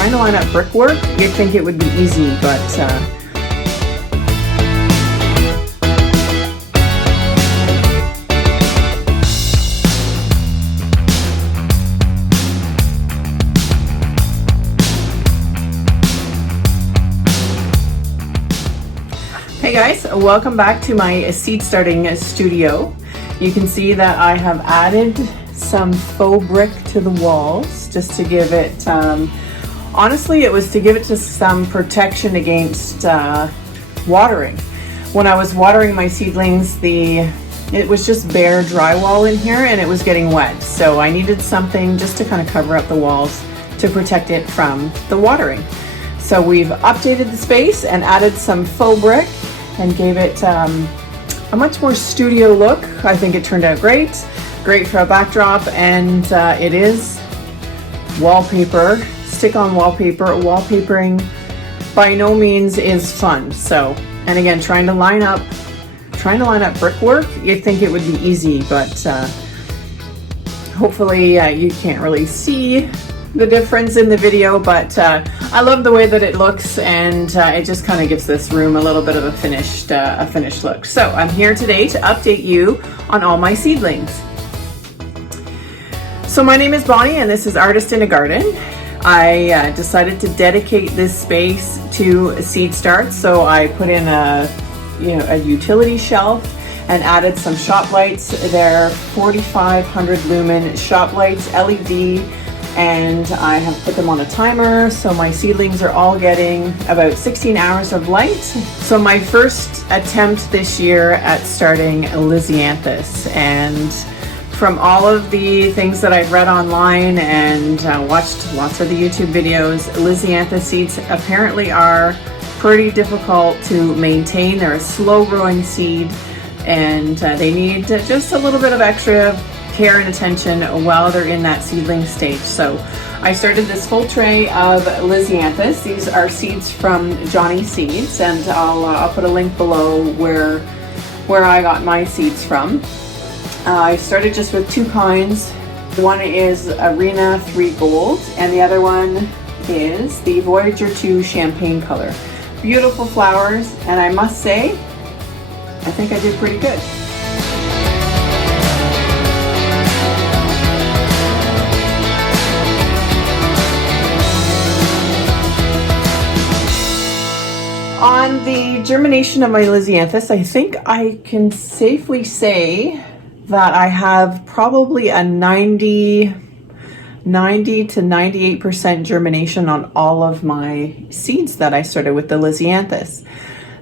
trying to line up brickwork, you'd think it would be easy, but Hey guys, welcome back to my seed starting studio. You can see that I have added some faux brick to the walls just to give it, honestly it was to give it just some protection against watering. When I was watering my seedlings, it was just bare drywall in here and it was getting wet. So I needed something just to kind of cover up the walls to protect it from the watering. So we've updated the space and added some faux brick and gave it a much more studio look. I think it turned out great for a backdrop, and it is wallpaper, stick-on wallpaper. Wallpapering by no means is fun. So, and again, trying to line up brickwork, you'd think it would be easy, but hopefully you can't really see the difference in the video, but I love the way that it looks, and it just kind of gives this room a little bit of a finished look. So I'm here today to update you on all my seedlings. So my name is Bonnie and this is Artist in a Garden. I decided to dedicate this space to seed starts, so I put in a utility shelf and added some shop lights. They're 4,500 lumen shop lights, LED, and I have put them on a timer, so my seedlings are all getting about 16 hours of light. So my first attempt this year at starting Dianthus, and from all of the things that I've read online and watched lots of the YouTube videos, Dianthus seeds apparently are pretty difficult to maintain. They're a slow growing seed, and they need just a little bit of extra care and attention while they're in that seedling stage. So I started this full tray of Dianthus. These are seeds from Johnny Seeds, and I'll put a link below where I got my seeds from. I started just with two kinds. One is Arena 3 Gold, and the other one is the Voyager 2 Champagne Color. Beautiful flowers, and I must say, I think I did pretty good. On the germination of my Dianthus, I think I can safely say that I have probably a 90 to 98% germination on all of my seeds that I started with the Dianthus.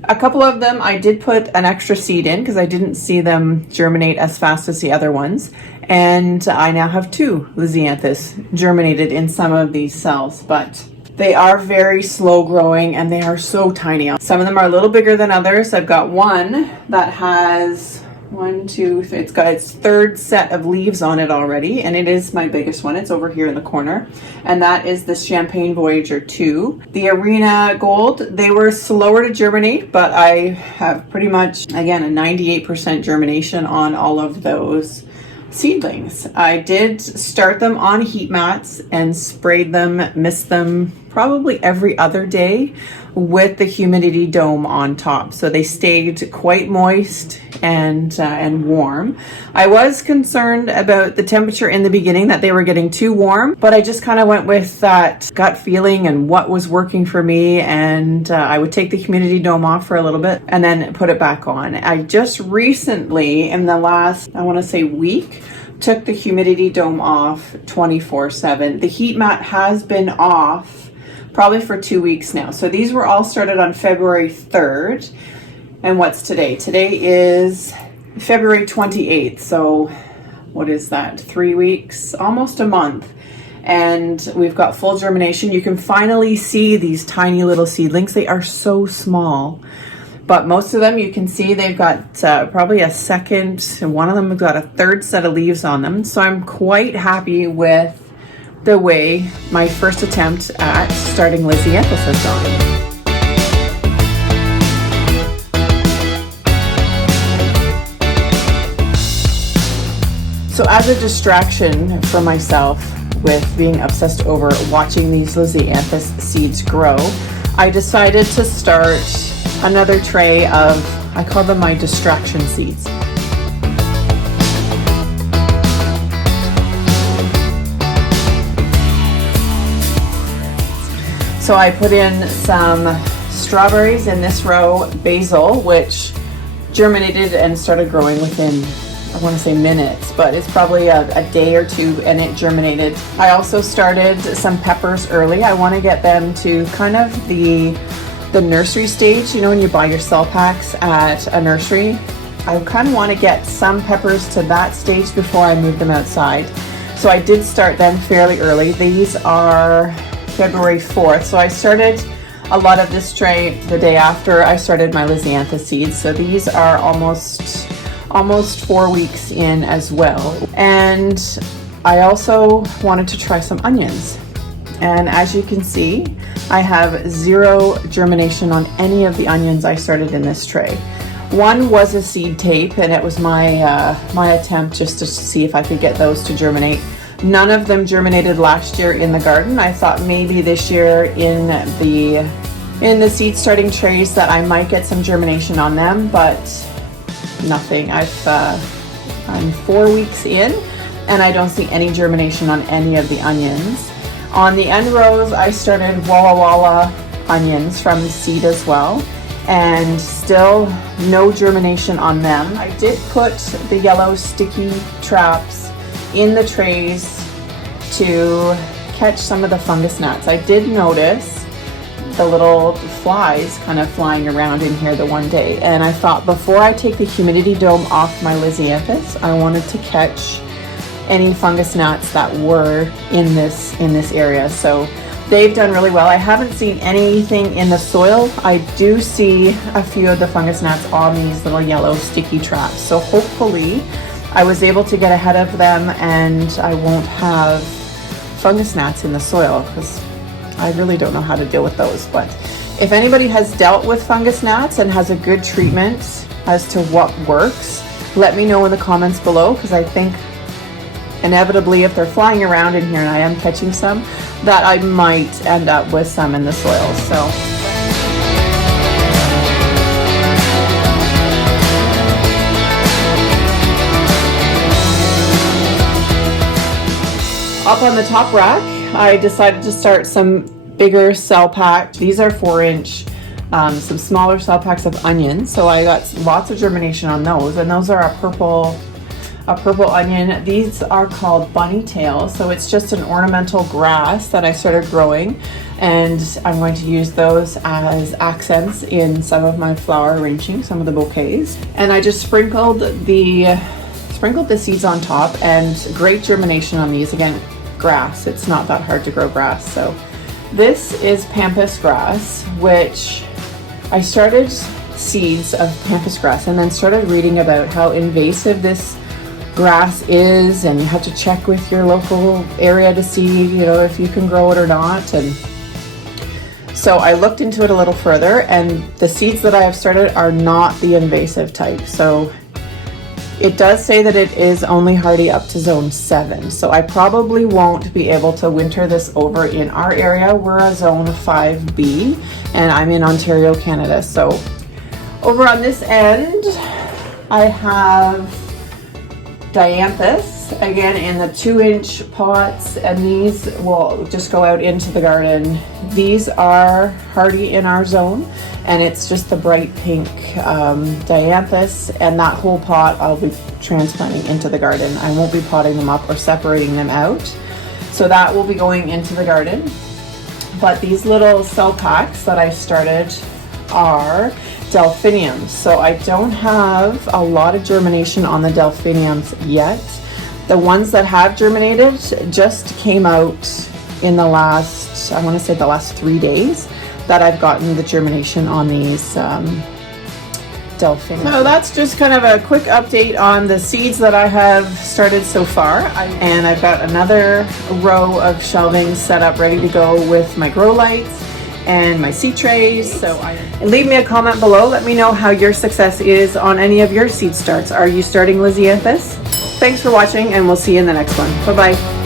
A couple of them I did put an extra seed in because I didn't see them germinate as fast as the other ones. And I now have two Dianthus germinated in some of these cells, but they are very slow growing and they are so tiny. Some of them are a little bigger than others. I've got one that has it's got its third set of leaves on it already, and it is my biggest one. It's over here in the corner, and that is the Champagne Voyager 2. The Arena Gold, they were slower to germinate, but I have pretty much, again, a 98% germination on all of those seedlings. I did start them on heat mats and sprayed them, mist them probably every other day with the humidity dome on top, so they stayed quite moist and warm. I was concerned about the temperature in the beginning, that they were getting too warm, but I just kind of went with that gut feeling and what was working for me, and I would take the humidity dome off for a little bit and then put it back on. I just recently, in the last, I want to say week, took the humidity dome off 24/7. The heat mat has been off probably for 2 weeks now. So these were all started on February 3rd. And what's today? Today is February 28th. So what is that? 3 weeks, almost a month. And we've got full germination. You can finally see these tiny little seedlings. They are so small. But most of them, you can see they've got probably a second, and one of them has got a third set of leaves on them. So I'm quite happy with the way my first attempt at starting Dianthus has gone. So as a distraction for myself with being obsessed over watching these Dianthus seeds grow, I decided to start another tray of, I call them my distraction seeds. So I put in some strawberries in this row, basil, which germinated and started growing within, I want to say minutes, but it's probably a day or two and it germinated. I also started some peppers early. I want to get them to kind of the nursery stage. You know, when you buy your cell packs at a nursery, I kind of want to get some peppers to that stage before I move them outside. So I did start them fairly early. These are February 4th. So I started a lot of this tray the day after I started my Dianthus seeds. So these are almost 4 weeks in as well. And I also wanted to try some onions. And as you can see, I have zero germination on any of the onions I started in this tray. One was a seed tape, and it was my my attempt just to see if I could get those to germinate. None of them germinated last year in the garden. I thought maybe this year in the seed starting trays that I might get some germination on them, but nothing. I'm 4 weeks in and I don't see any germination on any of the onions. On the end rows, I started Walla Walla onions from the seed as well, and still no germination on them. I did put the yellow sticky traps in the trays to catch some of the fungus gnats. I did notice the little flies kind of flying around in here the one day, and I thought before I take the humidity dome off my Dianthus, I wanted to catch any fungus gnats that were in this area. So they've done really well. I haven't seen anything in the soil. I do see a few of the fungus gnats on these little yellow sticky traps. So hopefully I was able to get ahead of them and I won't have fungus gnats in the soil, because I really don't know how to deal with those. But if anybody has dealt with fungus gnats and has a good treatment as to what works, let me know in the comments below, because I think inevitably if they're flying around in here and I am catching some, that I might end up with some in the soil. So up on the top rack, I decided to start some bigger cell packs. These are 4-inch, some smaller cell packs of onions. So I got lots of germination on those, and those are a purple onion. These are called bunny tail. So it's just an ornamental grass that I started growing, and I'm going to use those as accents in some of my flower arranging, some of the bouquets. And I just sprinkled the seeds on top, and great germination on these. Again, grass, it's not that hard to grow grass. So this is Pampas Grass, which I started seeds of Pampas Grass and then started reading about how invasive this grass is, and you have to check with your local area to see, you know, if you can grow it or not. And so I looked into it a little further, and the seeds that I have started are not the invasive type. So it does say that it is only hardy up to zone 7. So I probably won't be able to winter this over in our area. We're a zone 5B and I'm in Ontario, Canada. So over on this end, I have Dianthus, again in the 2-inch pots, and these will just go out into the garden. These are hardy in our zone, and it's just the bright pink Dianthus, and that whole pot I'll be transplanting into the garden. I won't be potting them up or separating them out, so that will be going into the garden. But these little cell packs that I started are delphiniums. So I don't have a lot of germination on the delphiniums yet. The ones that have germinated just came out in the last, I want to say the last 3 days that I've gotten the germination on these delphiniums. So that's just kind of a quick update on the seeds that I have started so far. And I've got another row of shelving set up ready to go with my grow lights and my seed trays. So leave me a comment below. Let me know how your success is on any of your seed starts. Are you starting Dianthus? Thanks for watching, and we'll see you in the next one. Bye-bye.